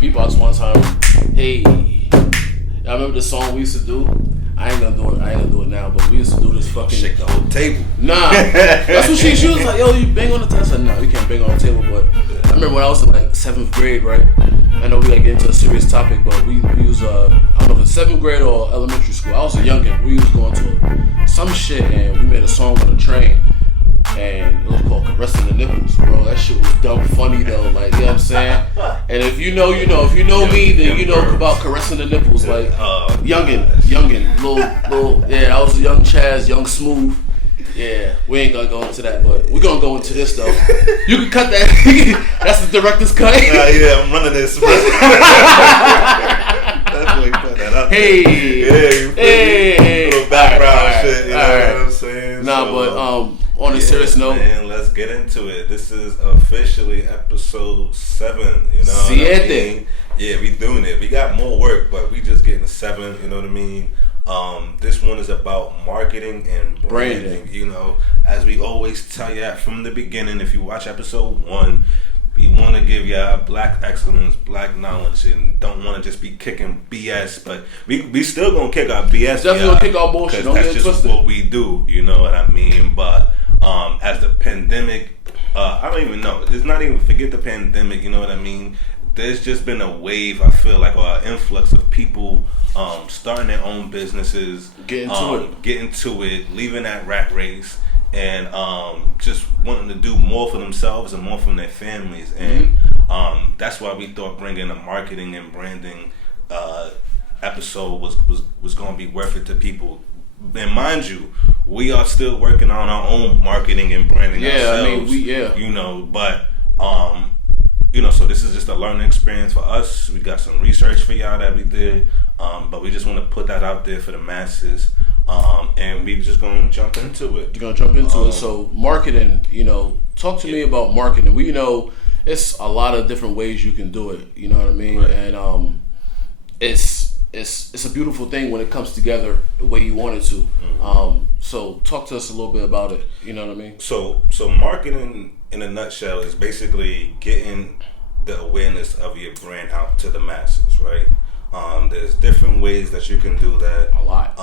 beatbox one time. Hey, I remember the song we used to do. I ain't gonna do it now, but we used to do this fucking shake the whole table. Nah, that's what she was like. Yo, you bang on the table. I said, no, you can't bang on the table. But I remember when I was in like 7th grade, right? I know we like get into a serious topic, but we was I don't know if it's 7th grade or elementary school. I was a youngin'. We was going to some shit, and we made a song on the train. And it was called Caressing the Nipples, bro. That shit was dumb funny though, like, you know what I'm saying? And if you know, you know. If you know me, then you know about Caressing the Nipples, like, youngin', little, yeah, I was a young Chaz, young Smooth. Yeah, we ain't gonna go into that, but we're gonna go into this though. You can cut that. That's the director's cut. Yeah, I'm running this. That's why you put that up. Hey, little background shit, you know what I'm saying? Nah, so, but on a serious note, man, let's get into it. This is officially episode 7. You know what I mean? Yeah, we doing it. We got more work, but we just getting 7. You know what I mean? This one is about marketing and branding. You know, as we always tell you from the beginning, if you watch episode 1, we want to give y'all black excellence, black knowledge, and don't want to just be kicking BS. But we still gonna kick our BS. Definitely gonna kick our bullshit. Don't that's get just twisted. What we do. You know what I mean? But as the pandemic, I don't even know. It's not even forget the pandemic. You know what I mean? There's just been a wave, I feel like, or an influx of people starting their own businesses, getting to it, leaving that rat race, and just wanting to do more for themselves and more for their families. And that's why we thought bringing a marketing and branding episode was going to be worth it to people. And mind you, we are still working on our own marketing and branding ourselves. You know, but you know, so this is just a learning experience for us. We got some research for y'all that we did, but we just want to put that out there for the masses, and we just gonna jump into it. You're gonna jump into it. So marketing, you know, talk to me about marketing. We know it's a lot of different ways you can do it. You know what I mean? Right. And it's a beautiful thing when it comes together the way you want it to. So talk to us a little bit about it. You know what I mean? So marketing in a nutshell is basically getting the awareness of your brand out to the masses, right? There's different ways that you can do that. A lot.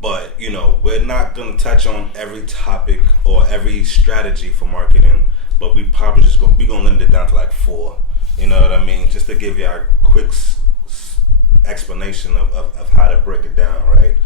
But you know, we're not gonna touch on every topic or every strategy for marketing, but we probably we're gonna limit it down to like 4. You know what I mean? Just to give you a quick explanation of how to break it down, right?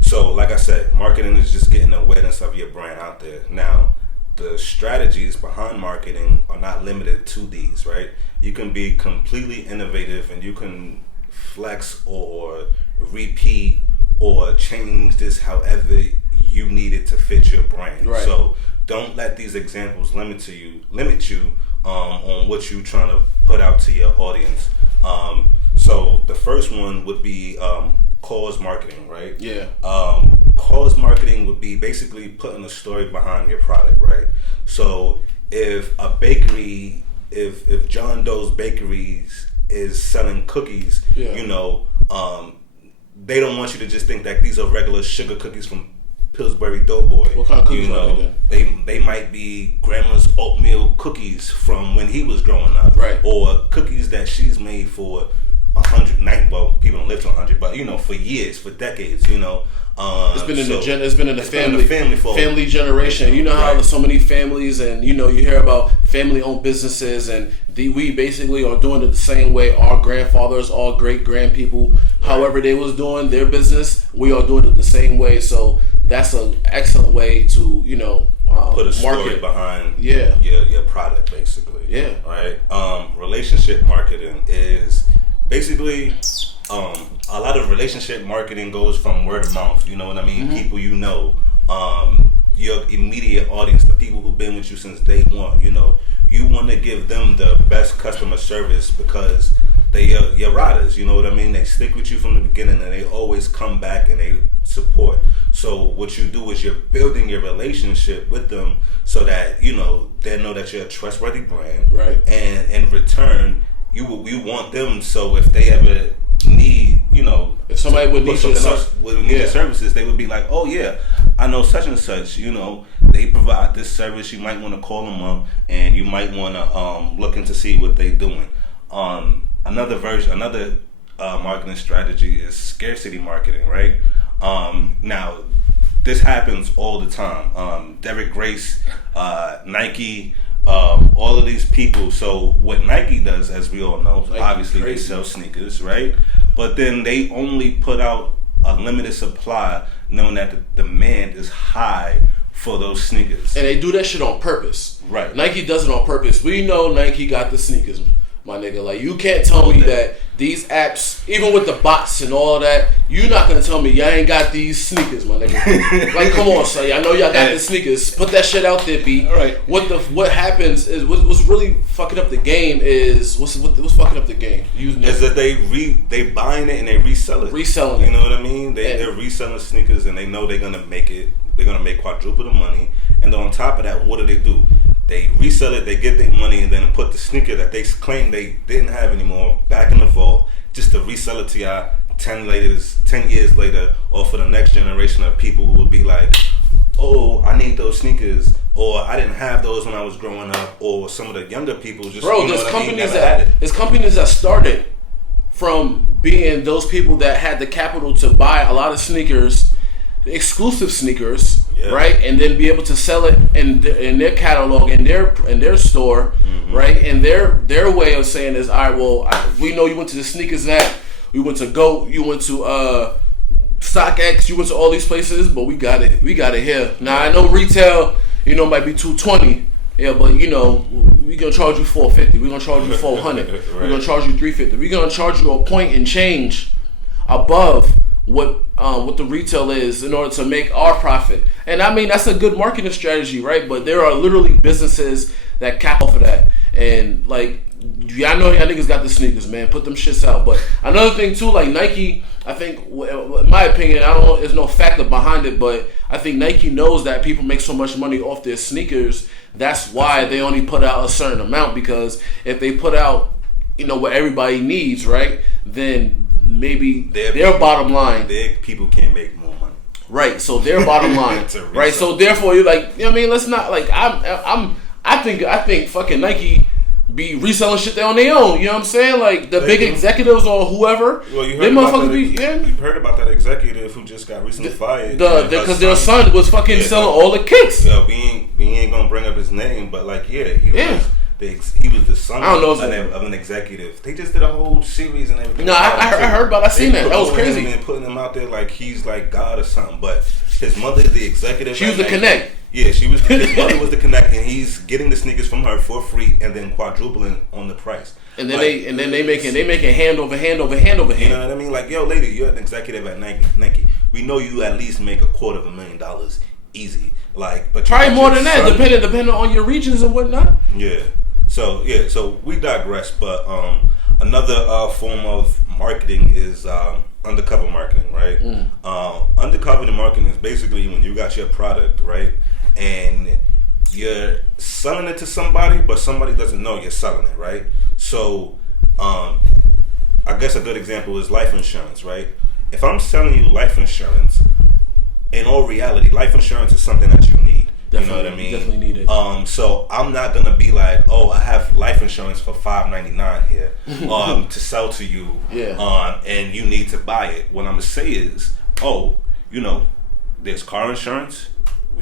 So like I said, marketing is just getting the awareness of your brand out there. Now, the strategies behind marketing are not limited to these, right? You can be completely innovative and you can flex or repeat or change this however you need it to fit your brand. Right. So don't let these examples limit you on what you're trying to put out to your audience. So the first one would be cause marketing, right? Yeah. Cause marketing would be basically putting a story behind your product, right? So if a bakery, if John Doe's Bakeries is selling cookies, you know, they don't want you to just think that these are regular sugar cookies from Pillsbury Doughboy. What kind of cookies are they then? They might be grandma's oatmeal cookies from when he was growing up, right? Or cookies that she's made for 100. Well, people don't live to 100, but you know, for years, for decades, you know. It's been in the family generation. You know how there's so many families, and you know you hear about family-owned businesses, and we basically are doing it the same way. Our grandfathers, our great-grandpeople, however they was doing their business, we are doing it the same way. So that's an excellent way to, you know, put a story behind your product, basically. Yeah. Right. Relationship marketing is basically. A lot of relationship marketing goes from word of mouth. You know what I mean? Mm-hmm. People you know, your immediate audience, the people who've been with you since day one. You know, you want to give them the best customer service because they are your riders. You know what I mean? They stick with you from the beginning and they always come back and they support. So what you do is you're building your relationship with them so that, you know, they know that you're a trustworthy brand. Right. And in return, you want them, so if they ever need, you know, if somebody would need your services, they would be like, oh yeah, I know such and such, you know, they provide this service. You might want to call them up and you might want to look into see what they're doing. Another marketing strategy is scarcity marketing, right? Now, this happens all the time. Derek Grace, Nike, all of these people. So what Nike does, as we all know, obviously they sell sneakers, right? But then they only put out a limited supply, knowing that the demand is high for those sneakers. And they do that shit on purpose. Right. Nike does it on purpose. We know Nike got the sneakers, my nigga. Like, you can't tell me that these apps, even with the bots and all that, you're not gonna tell me y'all ain't got these sneakers, my nigga. Like, come on, son. I know y'all got the sneakers. Put that shit out there, B. All right. What happens is what's really fucking up the game is what's fucking up the game. Is that they buying it and they resell it. Reselling it. You know what I mean? They're reselling sneakers and they know they're gonna make it. They're gonna make quadruple the money. And then on top of that, what do? They resell it, they get their money, and then put the sneaker that they claim they didn't have anymore back in the vault, just to resell it to y'all 10 years later, or for the next generation of people who would be like, oh, I need those sneakers, or I didn't have those when I was growing up, or some of the younger people just, bro, there's companies that started from being those people that had the capital to buy a lot of sneakers, exclusive sneakers, right, and then be able to sell it in their catalog, in their store, right, and their way of saying is, all right, well, we know you went to the sneakers app, you went to GOAT, you went to StockX, you went to all these places, but we got it here. Now I know retail, might be $220, but we gonna charge you $450, we gonna charge you $400, right. We gonna charge you $350, we gonna charge you a point and change above what the retail is in order to make our profit. And I mean, that's a good marketing strategy, right? But there are literally businesses that cap off of that. And like, I know y'all niggas got the sneakers, man. Put them shits out. But another thing too, like Nike, I think, in my opinion, I don't know, there's no factor behind it, but I think Nike knows that people make so much money off their sneakers. That's why they only put out a certain amount, because if they put out, what everybody needs, right, then maybe their bottom line, their people can't make more money, right? So their bottom line, right? So therefore, you're like, let's not, like, I think fucking Nike be reselling shit there on their own. You know what I'm saying? Like the big executives or whoever, well, you heard about that executive who just got recently fired because their son was fucking selling all the kicks. Yeah, we ain't gonna bring up his name, but like, he was the son of an executive. They just did a whole series and everything. No, I heard about it. I seen that. That was crazy. And putting him out there like he's like God or something. But his mother is the executive. She was the connect. Yeah, she was. His mother was the connect, and he's getting the sneakers from her for free, and then quadrupling on the price. And then they making hand over hand. You know what I mean? Like, yo, lady, you're an executive at Nike. We know you at least make $250,000 easy. Like, but probably more than that, depending on your regions and whatnot. Yeah. So we digress, but another form of marketing is undercover marketing, right? Undercover marketing is basically when you got your product, right, and you're selling it to somebody, but somebody doesn't know you're selling it, right? So I guess a good example is life insurance, right? If I'm selling you life insurance, in all reality, life insurance is something that you need. Definitely, you know what I mean? Definitely need it. So I'm not gonna be like, oh, I have life insurance for $5.99 here, to sell to you, and you need to buy it. What I'm gonna say is, there's car insurance.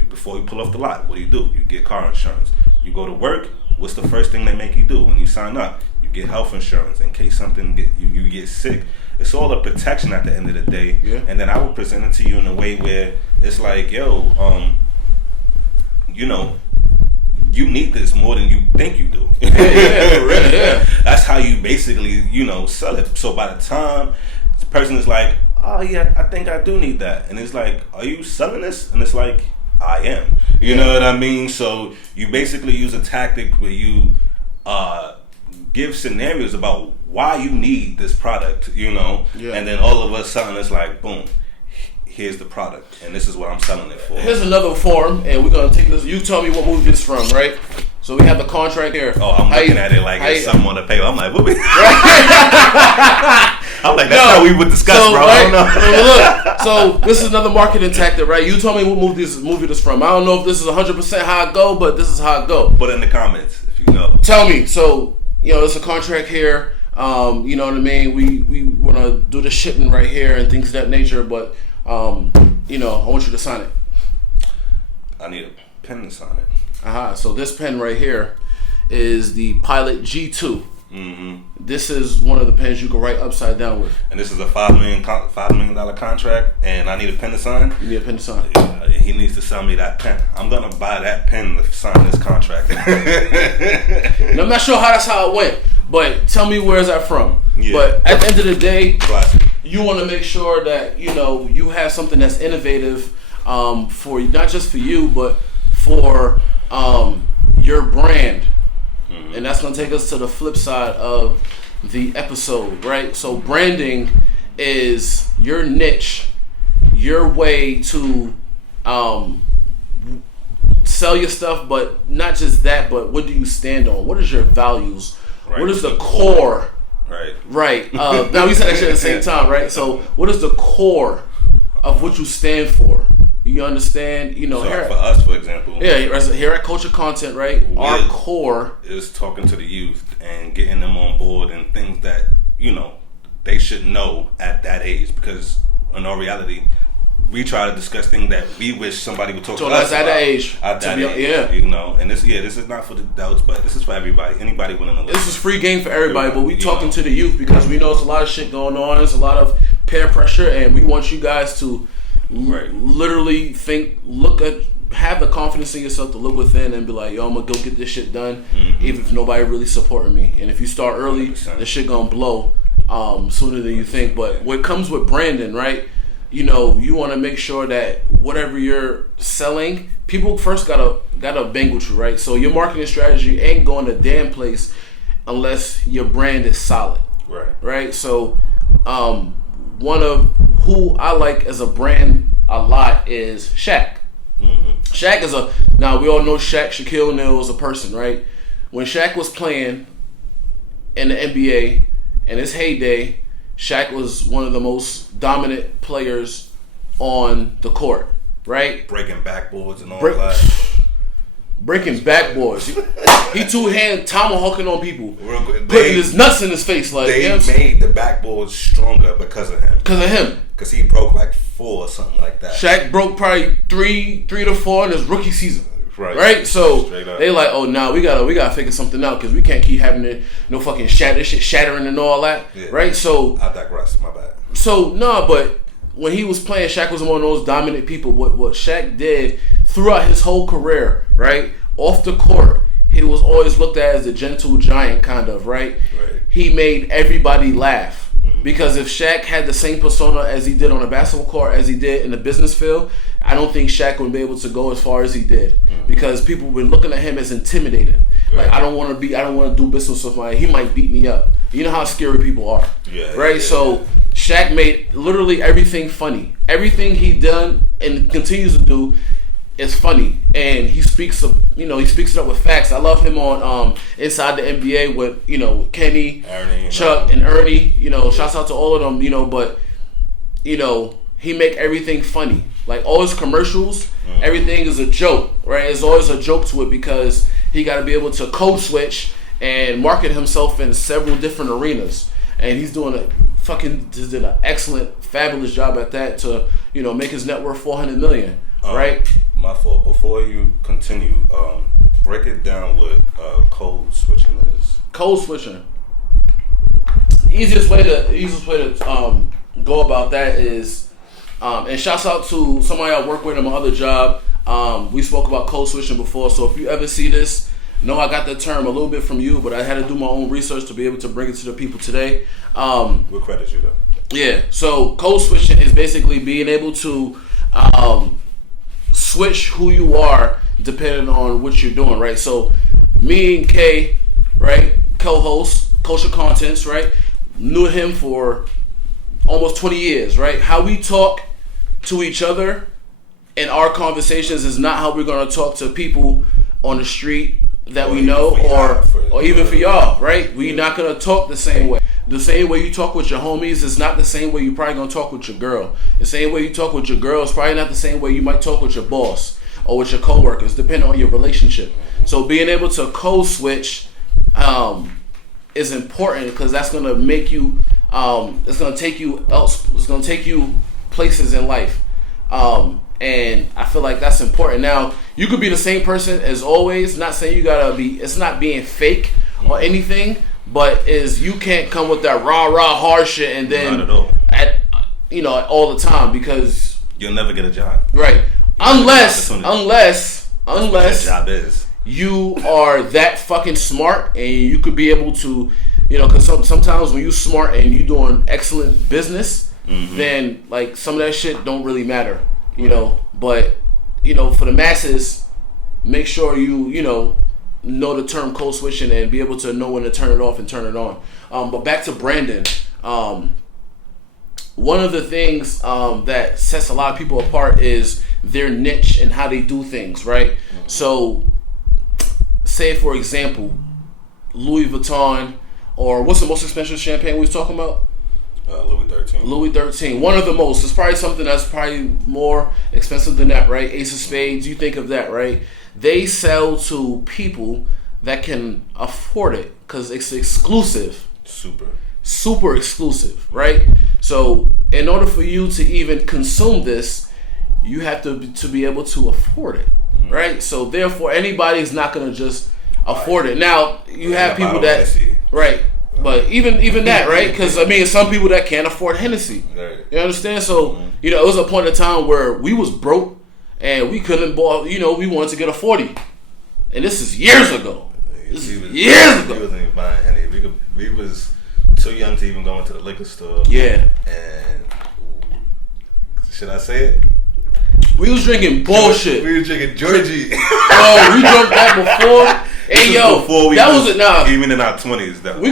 Before you pull off the lot, what do? You get car insurance. You go to work. What's the first thing they make you do when you sign up? You get health insurance in case you get sick. It's all a protection at the end of the day. Yeah. And then I would present it to you in a way where it's like, yo, you need this more than you think you do. Yeah. That's how you basically, sell it. So by the time the person is like, oh yeah, I think I do need that, and it's like, are you selling this? And it's like, I am. You know what I mean? So you basically use a tactic where you give scenarios about why you need this product, and then all of a sudden it's like, boom, here's the product, and this is what I'm selling it for. Here's another form, and we're gonna take this. You tell me what movie this from, right? So we have the contract here. Oh, I'm looking at it like it's something on the paper. I'm like, what? I'm like, that's how we would discuss, bro. Right? I don't know. So this is another marketing tactic, right? You tell me what movie this from. I don't know if this is 100% how it go, but this is how it go. Put it in the comments if you know. Tell me. So it's a contract here. You know what I mean? We want to do the shipping right here and things of that nature, but you know, I want you to sign it. I need a pen to sign it. So this pen right here is the Pilot G2. Mm-hmm. This is one of the pens you can write upside down with. And this is a $5 million contract, and I need a pen to sign. You need a pen to sign. He needs to sell me that pen. I'm gonna buy that pen to sign this contract. And I'm not sure that's how it went, but tell me where's that from. Yeah. But at the end of the day, Classic. you want to make sure that you know you have something that's innovative for not just for you, but for your brand. Mm-hmm. And that's going to take us to the flip side of the episode, right? So branding is your niche, your way to sell your stuff, but not just that, but what do you stand on? What is your values? Right. What is the core? Right. Right. Now we said that shit at the same time, right? So what is the core of what you stand for? You understand? You know, So here, for us, for example, here at Culture Content, right? Our core is talking to the youth and getting them on board and things that, you know, they should know at that age. Because in all reality, we try to discuss things that we wish somebody would talk to us at about. that age. At that age, yeah. You know, and this is not for the doubts, but this is for everybody. Anybody willing to listen. This is free game for everybody, but we You talking know. to the youth because we know it's a lot of shit going on. There's a lot of peer pressure, and we want you guys to Right. literally have the confidence in yourself to look within and be like, yo, I'm gonna go get this shit done, even if nobody really supporting me. And if you start early, 100%. the shit gonna blow sooner than you think. But what comes with branding, right? You know, you want to make sure that whatever you're selling, people first gotta bang with you, right? So your marketing strategy ain't going a damn place unless your brand is solid, Right. right? So one of who I like as a brand a lot is Shaq. Mm-hmm. Shaq now we all know Shaquille O'Neal is a person, right? When Shaq was playing in the NBA in his heyday, Shaq was one of the most dominant players on the court, right? Breaking backboards and all that. Breaking backboards. He two-hand tomahawking on people. Real quick, Putting his nuts in his face. Like, they you know what I'm saying? made the backboard stronger because of him. Because of him. Because he broke like 4 or something like that. Shaq broke probably three to 4 in his rookie season. Right. So Straight up. they like, oh, nah, we gotta figure something out because we can't keep having it, no fucking shit shattering and all that. Yeah. Right. So I digress. My bad. but when he was playing, Shaq was one of those dominant people. What Shaq did throughout his whole career, right, off the court, he was always looked at as a gentle giant, kind of, right? Right. He made everybody laugh. Because if Shaq had the same persona as he did on a basketball court as he did in the business field, I don't think Shaq would be able to go as far as he did. Because people were looking at him as intimidating. Right. Like, I don't want to do business with somebody. He might beat me up. You know how scary people are. Yeah, right? yeah, So Shaq made literally everything funny. Everything he done and continues to do is funny, and he speaks it up with facts. I love him on Inside the NBA with Kenny, Ernie, Chuck, and Ernie. Shouts out to all of them. But he make everything funny. Like all his commercials, everything is a joke, right? There's always a joke to it because he got to be able to code switch and market himself in several different arenas, and he's doing did an excellent, fabulous job at that to make his net worth $400 million. Right? My fault. Before you continue, break it down what code switching is. Code switching. Easiest way to go about that is, and shouts out to somebody I work with in my other job. We spoke about code switching before, so if you ever see this, know I got the term a little bit from you, but I had to do my own research to be able to bring it to the people today. We'll credit you though. Yeah. So code switching is basically being able to switch who you are depending on what you're doing, right? So me and Kay, right, co-host Culture Contents, right, knew him for almost 20 years, right? How we talk to each other in our conversations is not how we're going to talk to people on the street that we know or even for y'all, right? We're not going to talk the same way. The same way you talk with your homies is not the same way you're probably going to talk with your girl. The same way you talk with your girl is probably not the same way you might talk with your boss or with your coworkers, depending on your relationship. So being able to code switch is important because that's gonna make you. It's gonna take you else. It's gonna take you places in life. And I feel like that's important. Now, you could be the same person as always. Not saying you gotta be. It's not being fake or anything, but you can't come with that rah hard shit and then not at all. All the time because you'll never get a job. Right. Unless your job is. You are that fucking smart and you could be able to, because sometimes when you smart and you doing excellent business, then like some of that shit don't really matter. But for the masses, make sure you know the term code switching and be able to know when to turn it off and turn it on. But back to Brandon, one of the things that sets a lot of people apart is their niche and how they do things, right? So, say for example, Louis Vuitton, or what's the most expensive champagne we was talking about? Louis XIII. Louis XIII. One of the most. It's probably something that's probably more expensive than that, right? Ace of Spades. You think of that, right? They sell to people that can afford it because it's exclusive. Super exclusive, right? So, in order for you to even consume this, you have to be able to afford it, right? So, therefore, anybody's not going to just afford it. Now, you have people that... Right. But even that, right? Because, some people that can't afford Hennessy. Right. You understand? So, it was a point in time where we was broke and we couldn't buy, we wanted to get a 40. And this is years ago. He wasn't even buying Henny. We was too young to even go into the liquor store. Yeah. And, should I say it? We was drinking bullshit. We was drinking Georgie. Oh, we drunk that before. Hey yo, even in our 20s. We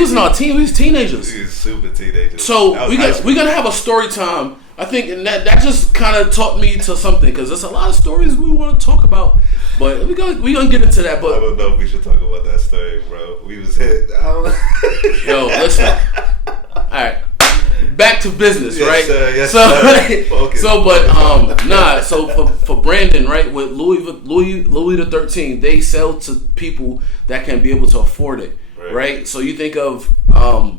was in our teen. We was teenagers. We was super teenagers. So we gonna have a story time. I think, and that just kind of taught me to something because there's a lot of stories we want to talk about, but we gonna get into that. But I don't know if we should talk about that story, bro. We was hit. Yo, listen. All right. Back to business, right? Yes, sir. So for Brandon, right, with Louis the 13th, they sell to people that can be able to afford it, right? So you think of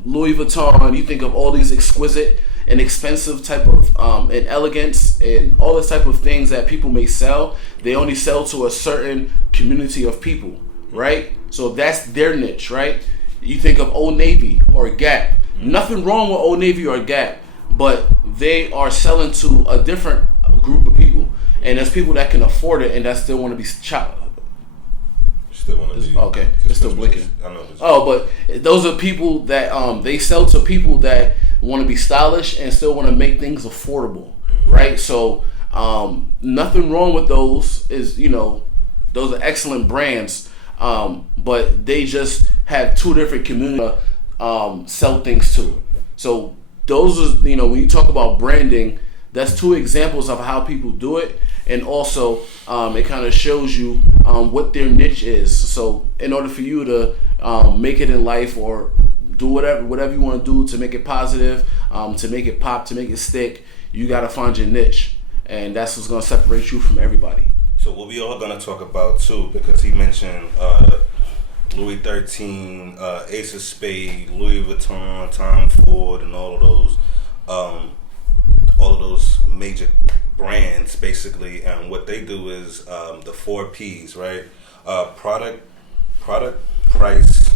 Louis Vuitton, you think of all these exquisite and expensive type of and elegance and all this type of things that people may sell. They only sell to a certain community of people, right? So that's their niche, right? You think of Old Navy or Gap. Nothing wrong with Old Navy or Gap, but they are selling to a different group of people, and there's people that can afford it and that still want to be chopped. Okay, it's still blinking. But those are people that they sell to people that want to be stylish and still want to make things affordable, right? So nothing wrong with those. Those are excellent brands, but they just have two different communities. Sell things to. So those are, when you talk about branding, that's two examples of how people do it, and also it kind of shows you what their niche is. So in order for you to make it in life or do whatever you want to do to make it positive, to make it pop, to make it stick, you got to find your niche, and that's what's going to separate you from everybody. So what we all going to talk about too, because he mentioned Louis XIII, Ace of Spades, Louis Vuitton, Tom Ford, and all of those major brands, basically. And what they do is the 4 Ps, right? Product, price,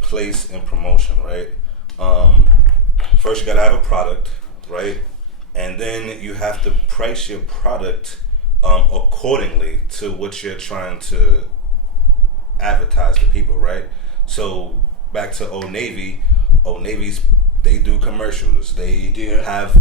place, and promotion, right? First, you gotta have a product, right? And then you have to price your product accordingly to what you're trying to advertise to people, right? So back to Old Navy. Old Navy's, they do commercials. They have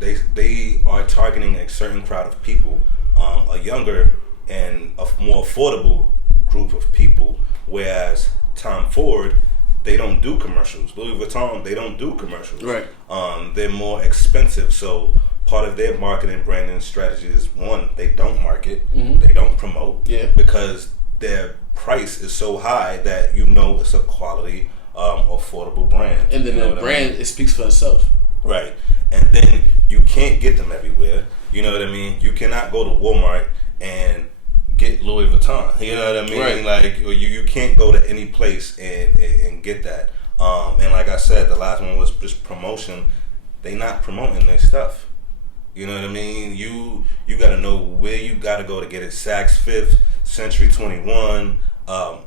they are targeting a certain crowd of people, a younger and a more affordable group of people. Whereas Tom Ford, they don't do commercials. Louis Vuitton, they don't do commercials. Right. They're more expensive. So part of their marketing branding strategy is, one, they don't market, they don't promote, because their price is so high that it's a quality, affordable brand. And then the brand, it speaks for itself. Right. And then you can't get them everywhere. You know what I mean? You cannot go to Walmart and get Louis Vuitton. You know what I mean? Right. Like you can't go to any place and get that. And like I said, the last one was just promotion. They not promoting their stuff. You know what I mean? You got to know where you got to go to get it. Saks Fifth, Century 21,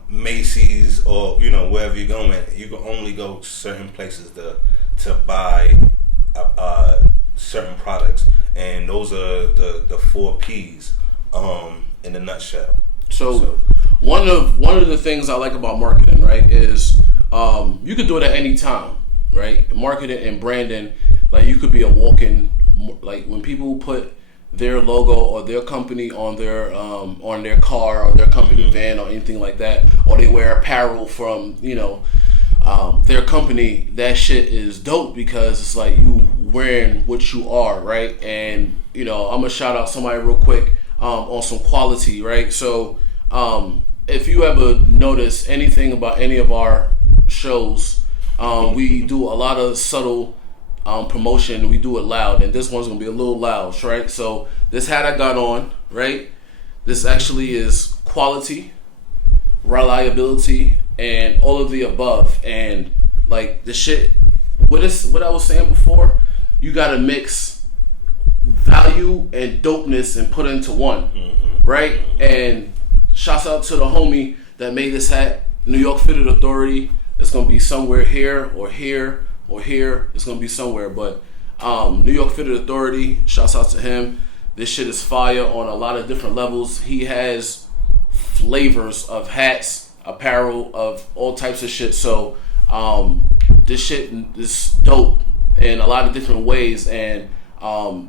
Macy's, or wherever you're going. You can only go certain places to buy certain products, and those are the 4 P's in a nutshell. So one of the things I like about marketing, right, is you could do it at any time, right? Marketing and branding, like you could be a walking, like when people put their logo or their company on their car or their company van or anything like that, or they wear apparel from their company, that shit is dope because it's like you wearing what you are, right? And I'm gonna shout out somebody real quick on some quality, right? So if you ever notice anything about any of our shows, we do a lot of subtle promotion. We do it loud, and this one's gonna be a little loud, right? So this hat I got on, right? This actually is quality, reliability, and all of the above. And like the shit, what I was saying before, you gotta mix value and dopeness and put it into one, right? And shouts out to the homie that made this hat, New York Fitted Authority. It's gonna be somewhere here or here or here. It's gonna be somewhere, but New York Fitted Authority, shouts out to him. This shit is fire on a lot of different levels. He has flavors of hats, apparel, of all types of shit. So this shit is dope in a lot of different ways. And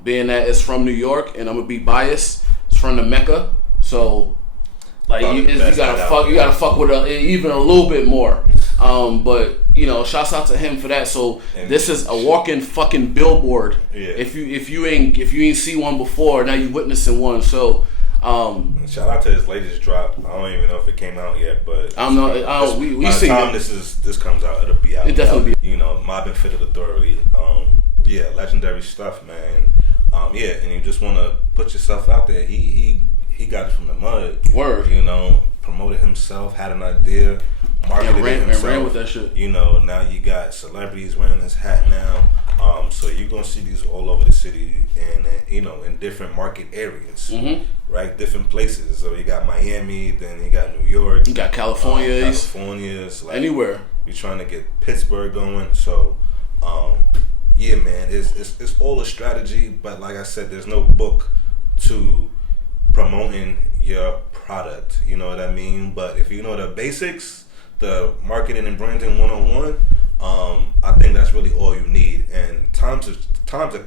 being that it's from New York, and I'm gonna be biased, it's from the Mecca. So like you gotta fuck with it even a little bit more. But shouts out to him for that. So this is a walking fucking billboard. Yeah. If you ain't see one before, now you witnessing one. So shout out to his latest drop. I don't even know if it came out yet, but we see time this comes out, it'll be out. It definitely be. Mobbing Fitted Authority. Legendary stuff, man. And you just want to put yourself out there. He got it from the mud. Word. Promoted himself, had an idea, marketed himself. And ran with that shit. Now you got celebrities wearing this hat now. So you're gonna see these all over the city and in different market areas, right? Different places. So you got Miami, then you got New York, you got California, like anywhere. You're trying to get Pittsburgh going. So yeah, man, it's all a strategy. But like I said, there's no book to promoting your product, you know what I mean? But if you know the basics, the marketing and branding 101, I think that's really all you need. And times are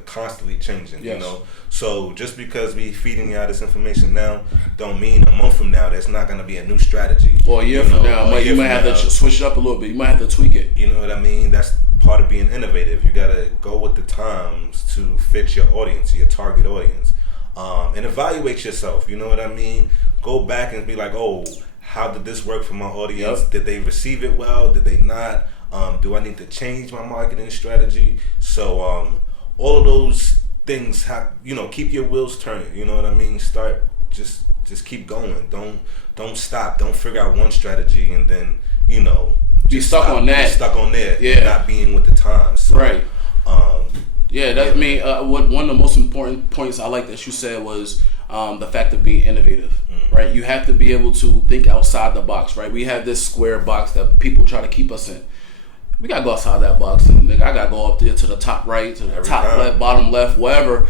constantly changing, yes. So just because we feeding you out this information now, don't mean a month from now there's not going to be a new strategy. Or a year from now, you might have to switch it up a little bit. You might have to tweak it. You know what I mean? That's part of being innovative. You got to go with the times to fit your audience, your target audience. And evaluate yourself, you know what I mean? Go back and be like, oh, how did this work for my audience? Yep. Did they receive it well? Did they not? Do I need to change my marketing strategy? So all of those things have, keep your wheels turning, you know what I mean? Start, just keep going. Don't stop. Don't figure out one strategy and then, be stuck on that. Be stuck on there. Yeah. Not being with the times. So, right. One of the most important points I like that you said was the fact of being innovative, right? You have to be able to think outside the box, right? We have this square box that people try to keep us in. We gotta go outside that box, and I gotta go up there to the top right, to the left, bottom left, wherever,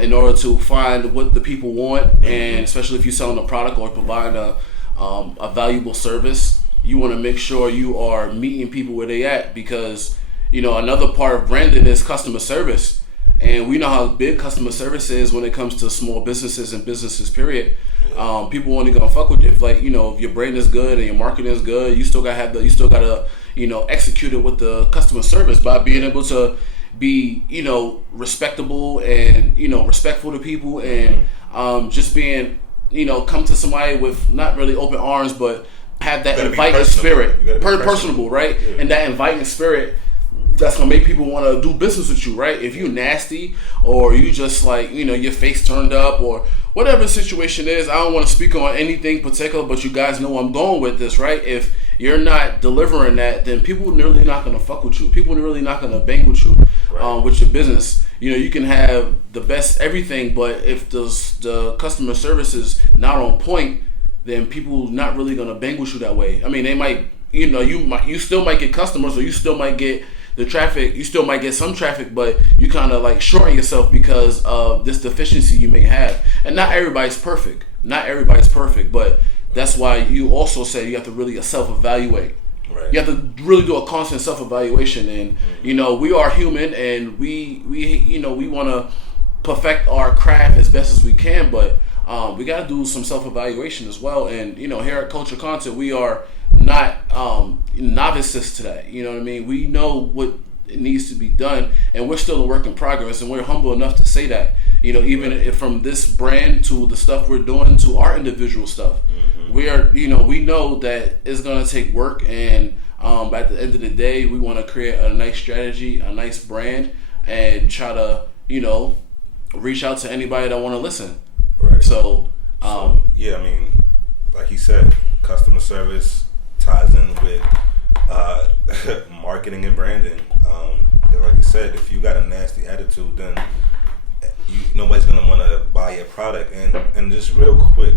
in order to find what the people want, and especially if you're selling a product or providing a valuable service, you want to make sure you are meeting people where they at, because another part of branding is customer service. And we know how big customer service is when it comes to small businesses and businesses, period. People only gonna fuck with you if your brand is good and your marketing is good. You still gotta execute it with the customer service by being able to be, respectable and, respectful to people, and just being, come to somebody with not really open arms, but have that inviting spirit, personable, right? Yeah. And that inviting spirit that's gonna make people want to do business with you, right? If you nasty or you just like, you know, your face turned up or whatever the situation is, I don't want to speak on anything particular, but you guys know I'm going with this, right? If you're not delivering that, then people are really not gonna fuck with you. People are really not gonna bang with you, with your business. You know, you can have the best everything, but if the customer service is not on point, then people not really gonna bang with you that way. I mean, they might, you know, you still might get customers, or you still might get the traffic. You still might get some traffic, but you kind of like shorten yourself because of this deficiency you may have. And not everybody's perfect. Not everybody's perfect, but that's why you also say you have to really self-evaluate. Right. You have to really do a constant self-evaluation, and you know, we are human, and we you know, we want to perfect our craft as best as we can, but we got to do some self-evaluation as well. And you know, here at Culture Content, we are not novices to that. You know what I mean? We know what needs to be done, and we're still a work in progress, and we're humble enough to say that. You know, even if from this brand to the stuff we're doing to our individual stuff, we are, you know, we know that it's gonna take work, and at the end of the day, we want to create a nice strategy, a nice brand, and try to, you know, reach out to anybody that want to listen. Right. So, yeah, I mean, like you said, customer service ties in with marketing and branding. Like you said, if you got a nasty attitude, then nobody's gonna want to buy your product. And just real quick,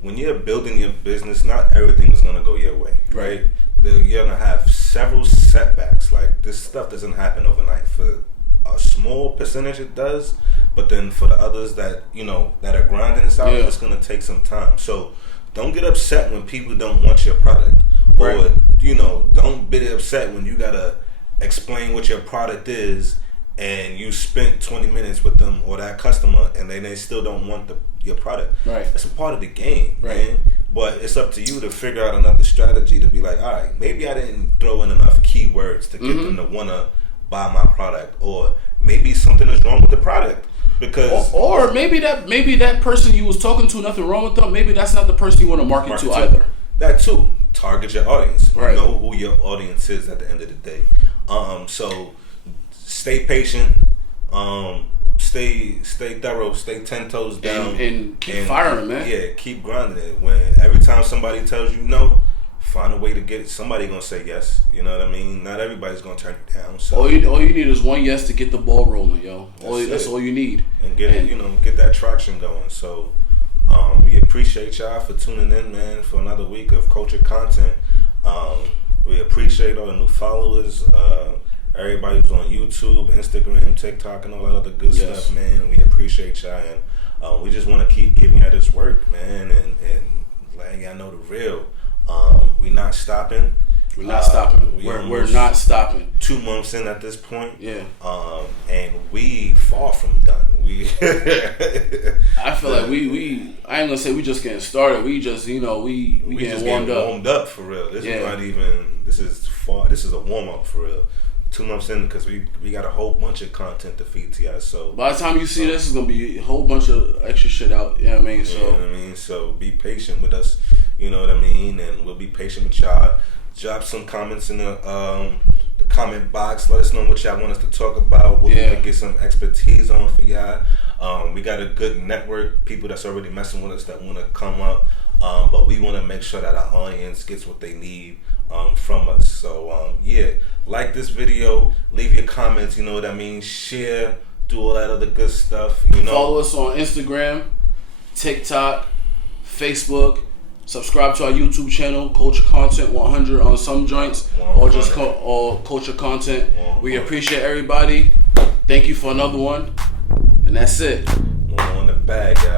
when you're building your business, not everything is gonna go your way, right? You're gonna have several setbacks. Like, this stuff doesn't happen overnight. For a small percentage, it does, but then for the others that, you know, that are grinding this out, it's gonna take some time. So don't get upset when people don't want your product, or you know, don't be upset when you gotta explain what your product is, and you spent 20 minutes with them or that customer, and they still don't want your product. Right. That's a part of the game, man. But it's up to you to figure out another strategy to be like, all right, maybe I didn't throw in enough keywords to get them to want to buy my product, or maybe something is wrong with the product. Because or maybe that person you was talking to, nothing wrong with them, maybe that's not the person you want to market to either. That too. Target your audience. You know who your audience is at the end of the day. So stay patient, stay thorough, stay 10 toes down, and keep firing, man. Yeah, keep grinding it. When every time somebody tells you no, find a way to get it. Somebody gonna say yes. You know what I mean? Not everybody's gonna turn you down. So all you need is one yes to get the ball rolling, yo. That's all you need, and get that traction going. So we appreciate y'all for tuning in, man, for another week of Culture Content. We appreciate all the new followers, everybody who's on YouTube, Instagram, TikTok, and all that other good stuff, man. We appreciate y'all, and we just want to keep giving y'all this work, man, and letting y'all know the real. We not stopping. We're not stopping. We're not stopping. 2 months in at this point. Yeah. And we far from done. I feel like we I ain't gonna say we just getting started. We just, you know, we getting warmed up for real. This is not even. This is a warm up for real. 2 months in, because we got a whole bunch of content to feed to y'all. So by the time you see this, it's gonna be a whole bunch of extra shit out. You know what I mean? So be patient with us. You know what I mean? And we'll be patient with y'all. Drop some comments in the comment box. Let us know what y'all want us to talk about. What we can get some expertise on for y'all. We got a good network, people that's already messing with us that want to come up. But we want to make sure that our audience gets what they need from us. So like this video, leave your comments. You know what I mean? Share, do all that other good stuff. You know, follow us on Instagram, TikTok, Facebook. Subscribe to our YouTube channel, Culture Content 100 on some joints, or just Culture Content. We appreciate everybody. Thank you for another one, and that's it. One on the bag, guys.